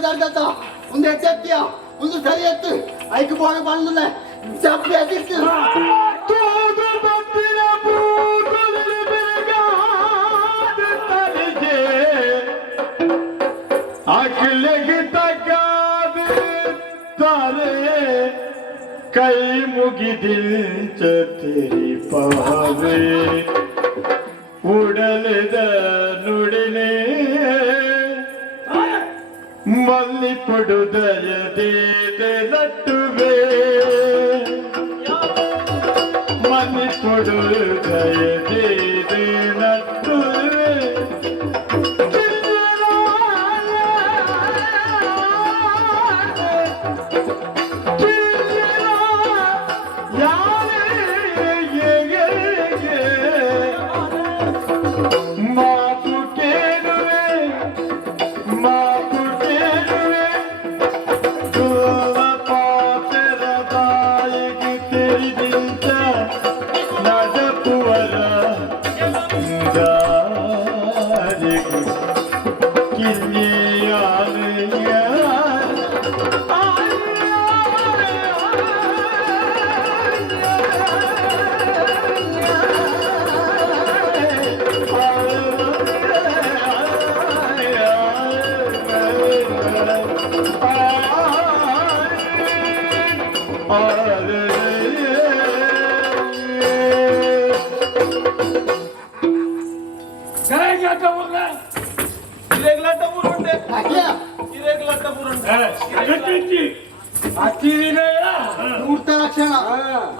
ತಪ್ಪಿದಾರ್ಗತ್ತ ಒಂದು ಹೆಚ್ಚೆತ್ತಿಯ ಒಂದು ಸರಿ ಎತ್ತು ಐಕ್ ಬೋಣ ಬಂದಿಲ್ಲ ತಪ್ಪಿ ಅದಿತ್ತು अगले तकाद तारे कई मुगी दिल च तेरी पावे उड़लद नुड़ने मल्ली पड़ु दय दे लट्टुवे मल्ली पड़ु दय दे लट्टुवे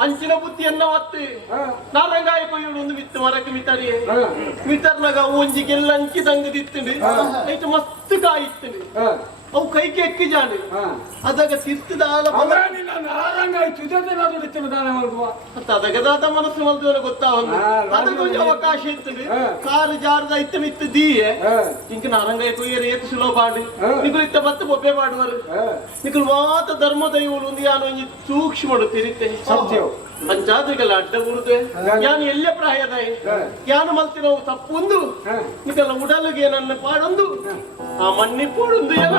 ಅಂಚಿನ ಬುತ್ತಿಯನ್ನ ಒತ್ತಿ ನಾರಂಗಾಯಿ ಕೊಯ್ಯುಡು ಒಂದು ಮಿತ್ತು ಮರಕ್ಕೆ ಮಿತರಿ ಮಿತರ್ನಾಗ ಒಂಜಿ ಗೆಲ್ಲ ಅಂಕಿ ತಂಗದಿತ್ತಂಡಿ ಐಟು ಮಸ್ತ್ ಕಾಯಿತ್ತಂಡಿ ಅವು ಕೈಗೆ ಎಕ್ಕಿ ಜಾಡಿ ಅದಾಗ ತಿರ್ತದಾದ ನಾರಂಗಾಯಿ ತುಜತೆನಾದ್ರು ದಾನ ಮಾಡುವ ಅದಗದಾದ ಮನಸ್ಸು ಮಲ್ದವನ ಗೊತ್ತಾವಲ್ಲ ಅದಕ್ಕೆ ಒಂದು ಅವಕಾಶ ಇತ್ತಂಡಿ ಕಾರು ಜಾರದ ಇತ್ತ ಮಿತ್ತು ದೀಯೆ ಇಂಕ ನಾರಂಗಾಯಿ ಕೊಯ್ಯರು ಏತು ಸುಲಭ ಮಾಡಿ ನಿಗಳು ಇತ್ತ ಬತ್ತ ಬೊಬ್ಬೆ ಮಾಡುವರು ನಿಗಳು ಮಾತ ಧರ್ಮ ದೈವಗಳು ಒಂದು ಯಾನು ಒಂಜಿ ಸೂಕ್ಷ್ಮ ತಿರಿತೆ ಪಂಚಾದ್ರಿಗೆಲ್ಲ ಅಡ್ಡ ಬರುದೆ ಯಾನು ಎಲ್ಲೇ ಪ್ರಾಯದ ಯಾನು ಮಲ್ತಿ ನಾವು ತಪ್ಪೊಂದು ನಿಕಲ್ಲ ಉಡಲಿಗೆ ನನ್ನ ಪಾಡೊಂದು ಆ ಮಣ್ಣಿ ಪೋಡೊಂದು ಎಲ್ಲ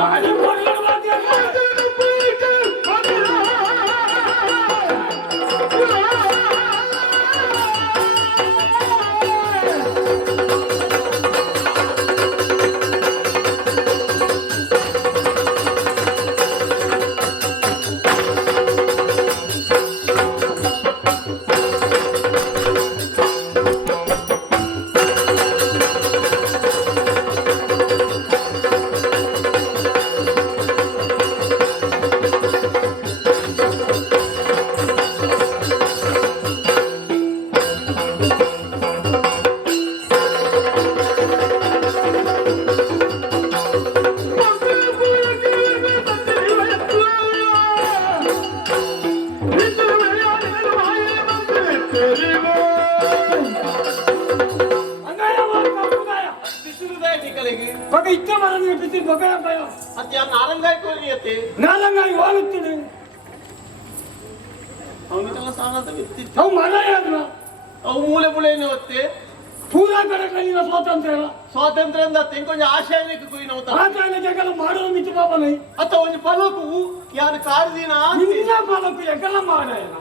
ನಾರಂಗಾಯಿ ವಾಲುತ್ತದೆ ಅವನಿಗೆಲ್ಲ ಸಾಲದ ಅವು ಮರ ಹೇಳಿದ್ರು ಅವು ಮೂಲೆ ಮೂಲೆಯನ್ನು ಹೊತ್ತೆ ಪೂರಾ ಕಡೆಗಳಿನ ಸ್ವಾತಂತ್ರ್ಯ ಸ್ವಾತಂತ್ರ್ಯ ಅಂದ ಕೊಂಚ ಆಶಯಕ್ಕೆ ಕೊಯ್ನ ಆಚಾರ್ಯಗಳು ಮಾಡುವ ಮಿತಿ ಪಾಪನೈ ಅಥವಾ ಒಂದು ಫಲಕು ಯಾರು ಕಾಡ್ದಿನ ನಿನ್ನ ಫಲಕು ಎಕಲ ಮಾಡಾಯನ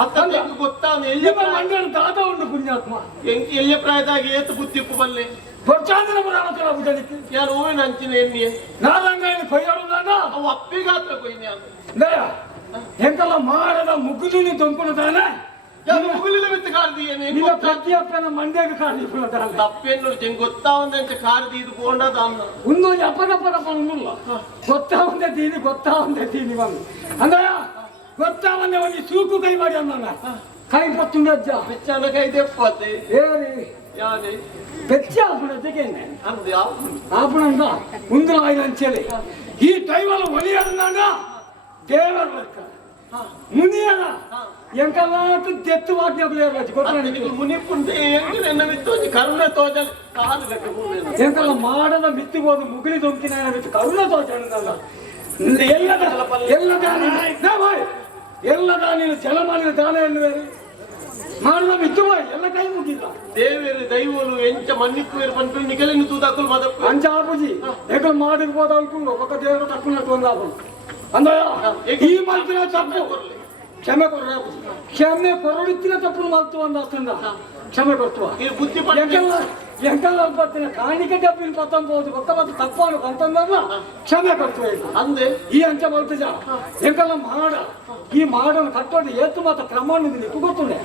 ಅತ್ತ ಗೊತ್ತಾನೆ ಎಲ್ಲಿ ಮಂಡ್ಯದ ದಾದ ಉಂಟು ಪುಣ್ಯಾತ್ಮ ಎಂಕಿ ಎಲ್ಲಿ ಪ್ರಾಯದಾಗಿ ಏತು ಬುದ್ಧಿಪ್ಪು ಬಲ್ಲೆ ಬರ್ಚಾಂದ್ರ ಬರಾಮತಲ್ಲ ಬುಡಲಿಕ್ಕೆ ಯಾರು ಹೂವಿನ ಅಂಚಿನ ಎಣ್ಣೆ ನಾರಂಗಾಯಿನ ಕೊಯ್ಯಾಡುದಾನ ಅವು ಅಪ್ಪಿಗಾತ್ರ ಕೊಯ್ನೆ ಅಂತ ದಯ ಎಂಕಲ್ಲ ಮಾಡದ ಮುಗುಲಿನಿ ತೊಂಪುಣದಾನ ಮುಗುಲಿನ ಬಿತ್ತು ಕಾಡ್ದಿಯೇನೆ ನಿನ್ನ ಪ್ರತಿಯಪ್ಪನ ಮಂಡ್ಯಾಗ ಕಾಡಿ ತಪ್ಪೇನು ಜಂಗ್ ಗೊತ್ತಾವಂದಂತೆ ಕಾಡ್ದಿ ಇದು ಕೊಂಡದ ಅನ್ನ ಒಂದು ಅಪದಪದಪ ಉಂಡುಲ್ಲ ಗೊತ್ತಾವಂದೆ ತೀನಿ ಗೊತ್ತಾವಂದೆ ತೀನಿ ಬಂದು ಅಂದಯ ಗೊತ್ತಾವಂದೆ ಒಂದು ಸೂಕು ಕೈ ಮಾಡಿ ಅನ್ನ ಕೈ ಪತ್ತು ಅಜ್ಜ ಬೆಚ್ಚನ ಕೈ ದೆಪ್ಪತ್ತೆ ಏರಿ ಯಾನೆ ಬೆಚ್ಚ ಆಪಣ ತೆಗೆನೆ ಅಂದ ಆಪಣ ಅಂತ ಮುಂದಲ ಆಯ್ನ ಅಂಚೆಲೆ ಈ ಟೈಮಲ್ಲ ಒಲಿಯದಂದಾಗ ದೇವರ ಲೆಕ್ಕ ಮುನಿಯಲ್ಲ ಎಂಕಲ್ಲಾಟು ತೆತ್ತು ವಾಕ್ಯ ಮುನಿಪುಂಟೆ ಕರುಣೆ ತೋಜ ಎಂಕಲ್ಲ ಮಾಡದ ಮಿತ್ತಿಬೋದು ಮುಗಿಲಿ ದೊಂಕಿನ ಕರುಣೆ ತೋಜಲ್ಲ ಎಲ್ಲದ ನೀನು ಜಲಮಾಲಿನ ದಾನ ಎನ್ನುವೇರಿ ಮಾಡುವ ಮಿತ್ತು ಬಾಯಿ ಎಲ್ಲ ಕೈ ಮುಗಿಲ್ಲ ದೇವೇರು ದೈವಲು ಎಂಚ ಮನ್ನಿಕ್ಕುವೇರು ಪಂಪು ನಿಕಲೆನ್ನು ತೂದಾಕುಲು ಮದಪ್ಪು ಅಂಚ ಆಪುಜಿ ಏಕ ಮಾಡಿರ್ಬೋದು ಅನ್ಕೊಂಡು ಒಬ್ಬ ದೇವರ ತಕ್ಕುನ ತೊಂದಾಪು ಅಂದಯ್ಯ ಈ ಮಲ್ತಿನ ತಪ್ಪು ಕ್ಷಮೆ ಕೊಡ್ರ ಆಪುಜಿ ಕ್ಷಮೆ ಕೊರಡಿತ್ತಿನ ತಪ್ಪು ಮಲ್ತು ಒಂದು ಅಷ್ಟಂದ ಕ್ಷಮೆ ಕೊಡ್ತುವ ಈ ಬುದ್ಧಿ ಎಂಕಲ್ಲ ಬರ್ತೀನಿ ಕಾಣಿಕೆ ಡಬ್ಬಿನ ಪತ್ತಂಬೋದು ಒಕ್ಕ ಮತ್ತು ತಪ್ಪಾನು ಅಂತಂದಲ್ಲ ಕ್ಷಮೆ ಕೊಡ್ತುವ ಅಂದೆ ಈ ಅಂಚ ಬಲ್ತಜ ಎಂಕಲ್ಲ ಮಾಡ ಈ ಮಾಡನ್ನು ಕಟ್ಟೋದು ಏತು ಮಾತ್ರ ಕ್ರಮ ನಿಕ್ಕು ಗೊತ್ತುಂಡೆ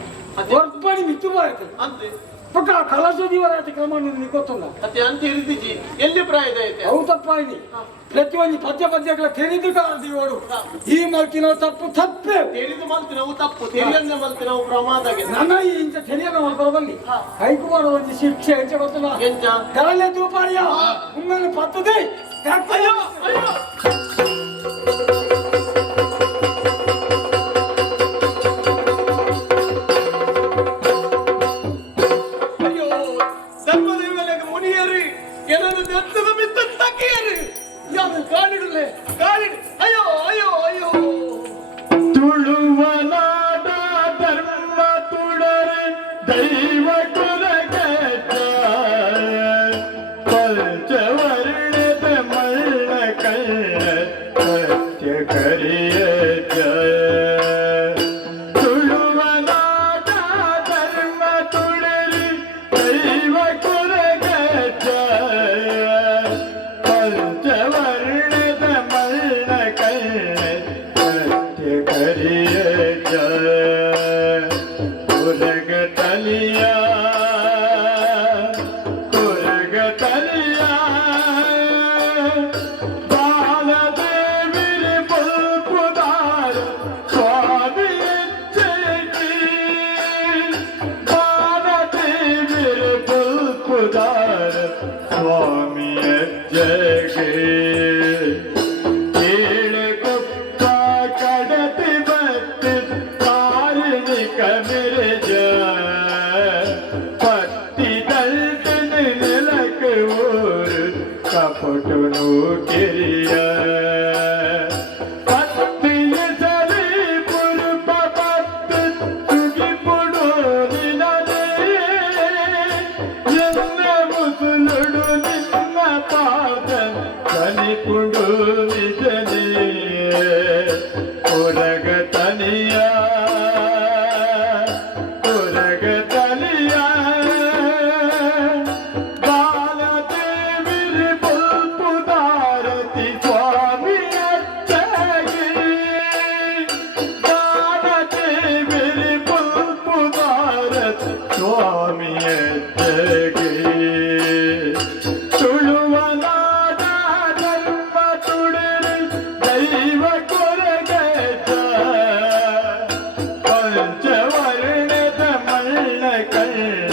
ಒರ್ಪಡಿ ಮಿತ್ತು ಬಾಯ್ತು ಅಂತೆ ಪಕ್ಕ ಕಲಸೋದಿವರಾಯ್ತು ಕ್ರಮ ಗೊತ್ತುಂಡ ಅತ್ತೆ ಅಂತ ಹಿರಿದಿಜಿ ಎಲ್ಲಿ ಪ್ರಾಯದ ಐತೆ ಅವು ತಪ್ಪಾಯ್ನಿ ಪ್ರತಿಯೊಂದು ಪದ್ಯಗಳ ತೆರಿದು ಕಾಣದಿ ಓಡು ಈ ಮಲ್ಕಿನ ತಪ್ಪು ತಪ್ಪೇ ತಿಳಿದು ಮಲ್ತಿ ನಾವು ತಪ್ಪು ತಿಳಿಯಂದೆ ಮಲ್ತಿ ನಾವು ಪ್ರಮಾದಗೆ ನನ್ನ ಈ ಇಂಚ ತೆರಿಯನ ಬರಬಲ್ಲಿ ಕೈಕು ಮಾಡೋ ಒಂದು ಶಿಕ್ಷೆ ಎಂಚ ಗೊತ್ತಲ್ಲ ಎಂಚ ಕರಲೆ ತೂಪಾಡಿಯ ಉಂಗನ್ನು ಪತ್ತದಿ ಅಯ್ಯೋ ಅಯ್ಯೋ ಧರ್ಮದೇವಲೆಗೆ ಮುನಿಯರು ಏನನ್ನು ದತ್ತದ ಮಿತ್ತ ತಕ್ಕಿಯರು ಯಾರು ಕಾಲಿಡಲೆ ಕಾಲಿಡ ಅಯ್ಯೋ ಅಯ್ಯೋ ಅಯ್ಯೋ ತುಳುವ ನಾಡ ಧರ್ಮ ತುಡರೆ ದೈವ ಕುಲಗಜ್ಜ ಪಂಚವರ್ಣದ ಮಳ್ಳ ಕಳ್ಳ ಸತ್ಯ ಕರಿಯಜ್ಜ ತುಳುವ ನಾಡ ಧರ್ಮ ತುಡರೆ ದೈವ ಕುಲಗಜ್ಜ ಪಂಚವರ್ಣದ ಮಳ್ಳ ಕಳ್ಳ ಸತ್ಯ ಕರಿಯಜ್ಜ ಕುರಗ ತಲಿಯ ಬಾಲದೇವಿರಿ ಬಲ್ಪುದಾರ ಸ್ವಾಮಿ ಎಚ್ಚರಿಕೆ ಬಾಲದೇವಿರಿ ಬಲ್ಪುದಾರ ಸ್ವಾಮಿ ಎಚ್ಚರಿಕೆ ಕೇಳಗೊಪ್ಪ ಕಡತಿ ಬತ್ತಿ ಕಾರಿಣಿಕ ಮಿರಜ ಪತ್ತಿ ದಲ್ಟನ ನೆಲಕ ಊರು ಕಪಟನು ಕಿರಿಯ ಪತ್ತಿಯ ಸರಿ ಪುರುಪ ಪತ್ತು ತುಗಿ ಪುಡು ನಿನದೇ ಎನ್ನ ಮುಸುಳುಡು ನಿನ್ನ ಪಾದ ಕನಿಪುಡು ನಿಜನೇ ಹೊರಗ ತನಿಯ ಹೊರಗ ತನಿಯ ಬಾಲದೇವಿರಿ ಬಲ್ಪುದಾರತಿ ಸ್ವಾಮಿ ಅಚ್ಚಗಿ ಬಾಲದೇವಿರಿ ಬಲ್ಪುದಾರತಿ ಸ್ವಾಮಿ ಅಚ್ಚಗಿ ತುಳುವ ನಾಡ ಧರ್ಮ ತುಡರೆ ದೈವ ಕೊರಗಜ್ಜ ಪಂಚವರ್ಣದ ಮಳ್ಳ ಕಳ್ಳ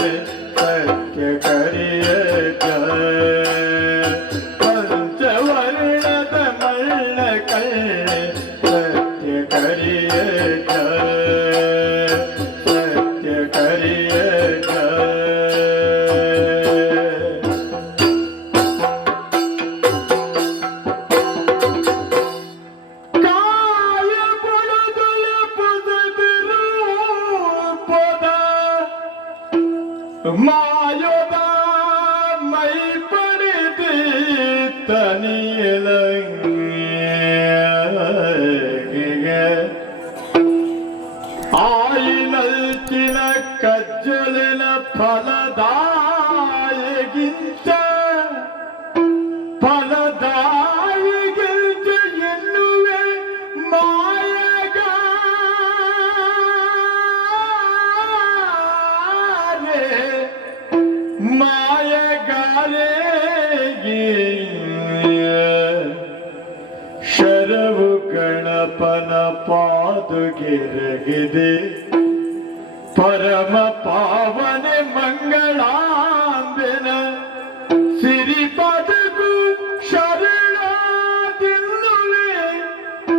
ಸತ್ಯ ಕರಿಯಜ್ಜ ಪಂಚವರ್ಣದ ಮಳ್ಳ ಕಳ್ಳ ಸತ್ಯ ಕರಿಯಜ್ಜ ಸತ್ಯ ಕರಿಯಜ್ಜ ಕಾಯ ಬುಡದಲ ಪದದಿರು ಪದ ಮಾಯೋದ ಮೈ ಪಡೆದಿ ತನಿಯಲಂಗ ಆಯಿನಲ್ಚಿನ ಕಜ್ಜಲಿನ ಫಲದಾಯಗಿಂತ ಫಲದಾಯಗಿಂತ ಎನ್ನುವೆ ಮಾಯಗಾರೆ ಮಾಯಗಾರೆ ಶರವು ಗಣಪನ ಪಾದುಗೆರಗಿದೆ ಪರಮ ಪಾವನೆ ಮಂಗಳಾಂಬೆನ ಸಿರಿಪದಗೂ ಶರಣಾದಿಲ್ಲುವೆ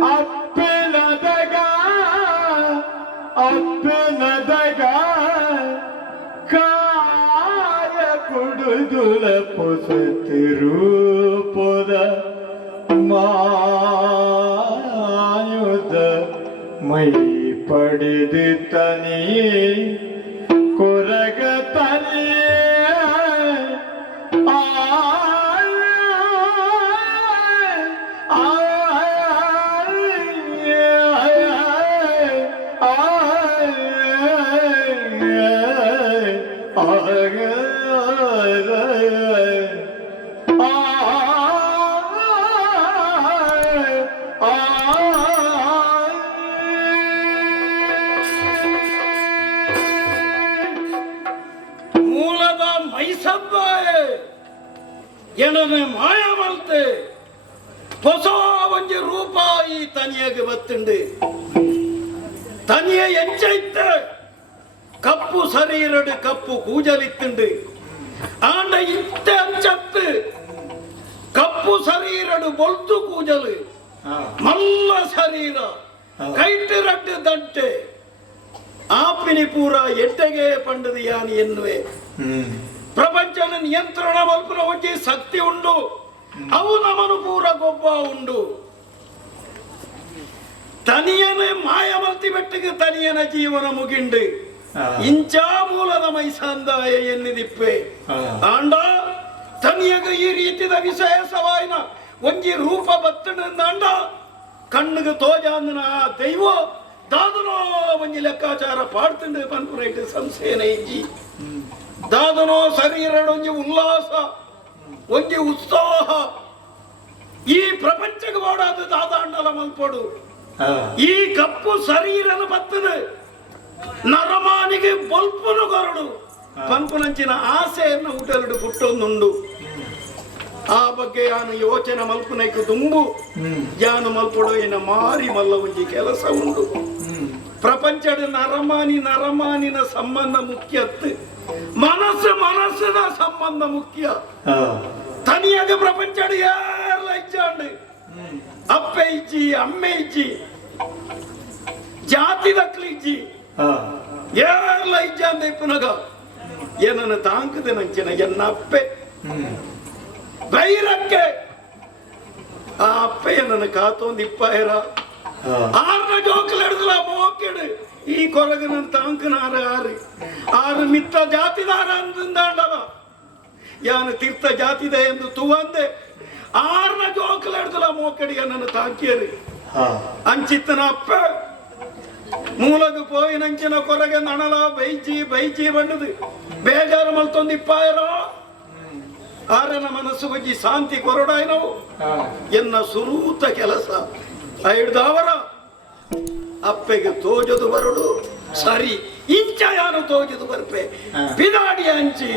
ಅಪ್ಪೆನದಗ ಅಪ್ಪೆನದಗ ಕಾಯ ಕುಡುದುಲ ಪೊಸತಿರೂಪದ ಮಾಯುದ ಮೈ ಪಡೆದು ತನಿಯೇ ಊರಗ ತನಿಯೇ ಮೂಲದ ಮೈಸಬ್ಬಾಯೆ ಎಣನೆ ಮಾಯ ಮಲ್ತೆ ಹೊಸ ಒಂಜಿ ರೂಪ ಈ ತನಿಯಗೆ ಬತ್ತುಂಡು ತನಿಯ ಎಂಚೈತ್ತ ಕಪ್ಪು ಶರೀರಡು ಕಪ್ಪು ಕೂಜಲಿತ್ತುಂಡು ಆಂಡ ಇತ್ತ ಅಂಚತ್ತು ಕಪ್ಪು ಶರೀರಡು ಬೊಲ್ತು ಕೂಜಲು ಮಲ್ಲ ಶರೀರ ಕೈಟ್ ರಡ್ಡು ದಂಟೆ ಆಪಿನಿ ಪೂರ ಎಟ್ಟೆಗೆ ಪಂಡದು ಯಾನಿ ಎನ್ನುವೆ ಪ್ರಪಂಚನ ನಿಯಂತ್ರಣ ಮಲ್ಪುನ ಒಂಜಿ ಶಕ್ತಿ ಉಂಡು ಅವು ನಮನು ಪೂರ ಗೊಬ್ಬ ಉಂಡು ತನಿಯನ ಮಾಯ ಮಲ್ತಿ ಬೆಟ್ಟಿಗೆ ತನಿಯನ ಜೀವನ ಮುಗಿಂಡು ಇಂಚ ಮೂಲದ ಮೈಸಂದಾಯ ಎನ್ನಿದಿಪ್ಪೆ ಆಂಡ ತನಿಯಗ ಈ ರೀತಿದ ವಿಶೇಷವಾಯಿನ ಒಂಜಿ ರೂಪ ಬತ್ತಂಡ ಕಣ್ಣಿಗೆ ತೋಜಾಂದನ ದೈವ ದಾದನೋ ಒಂಜಿ ಲೆಕ್ಕಾಚಾರ ಪಾಡ್ತಂಡು ಪನ್ಪುರೈಟ್ ಸಂಶಯನ ಇಂಜಿ ದಾದನೋ ಶರೀರಡು ಒಂಜಿ ಉಲ್ಲಾಸ ಒಂಜಿ ಉತ್ಸಾಹ ಈ ಪ್ರಪಂಚಕ್ಕೆ ಓಡಾದ ದಾದಾಂಡಲ ಮಲ್ಪಡು ಈ ಕಪ್ಪು ಶರೀರದ ಬತ್ತದು ನರಮಾನಿಗೆ ಬಲ್ಪುನು ಕೊರಡು ಪನ್ಪುನಂಚಿನ ಆಸೆಯನ್ನು ಊಟಲ್ಡು ಪುಟ್ಟೊಂದುಂಡು ಆ ಬಗ್ಗೆ ಯಾನು ಯೋಚನೆ ಮಲ್ಪುನೈಕು ತುಂಬು ಯಾನು ಮಲ್ಪಡೋ ಏನ ಮಾರಿ ಮಲ್ಲ ಒಂಜಿ ಕೆಲಸ ಉಂಡು ಪ್ರಪಂಚದ ನರಮಾನಿನ ಸಂಬಂಧ ಮುಖ್ಯತ್ತು ಮನಸ್ಸಿನ ಸಂಬಂಧ ಮುಖ್ಯ ತನಿಯಾಗ ಪ್ರಪಂಚದ ಯಾರ ಇಚ್ಚಾಂಡು ಅಪ್ಪೆ ಇಜ್ಜಿ ಅಮ್ಮೆ ಇಜ್ಜಿ ಜಾತಿ ದಕ್ಲಿಜ್ಜಿ ಏರ್ಲ ಇಜ್ಜಾಂದ ಇಪ್ಪನಗ ಏನನ್ನ ತಾಂಕದೆ ನಂಚಿನ ಎನ್ನ ಅಪ್ಪೆ ಬೈರಕ್ಕೆ ಆ ಅಪ್ಪೆ ನನ್ನ ಕಾತೊಂದು ಇಪ್ಪಾಯಿರ ಆರ್ನ ಜೋಕಲ್ ಹಿಡಿದಲ ಮೋಕೆಡು ಈ ಕೊರಗನ ತಾಂಕನ ಆರು ಮಿತ್ತ ಜಾತಿದಾರ ಅಂದಾಂಡವ ಯಾನು ತೀರ್ಥ ಜಾತಿದ ಎಂದು ತುವಂದೆ ಆರ್ನ ಜೋಕಲ್ ಹಿಡಿದಲ ಮೋಕೆಡಿಗೆ ನನ್ನ ತಾಂಕಿಯರಿ ಅಂಚಿತ್ತನ ಅಪ್ಪ ಮೂಲದು ಪೋಯಿನಂಚಿನ ಕೊರಗೆ ನಣಲ ಬೈಜಿ ಬಂಡದು ಬೇಜಾರು ಮಲ್ತೊಂದು ಇಪ್ಪಾಯಿರ ಆರನ ಮನಸ್ಸು ಬಜ್ಜಿ ಶಾಂತಿ ಕೊರಡಾಯ್ನವು ಎನ್ನ ಸುರೂತ ಕೆಲಸ ಹಿಡ್ದವರ ಅಪ್ಪೆಗೆ ತೋಜದು ಬರಡು ಸರಿ ಇಂಚ ಯಾರು ತೋಜದು ಬರ್ಪೆ ಬಿದಾಡಿ ಹಂಚಿ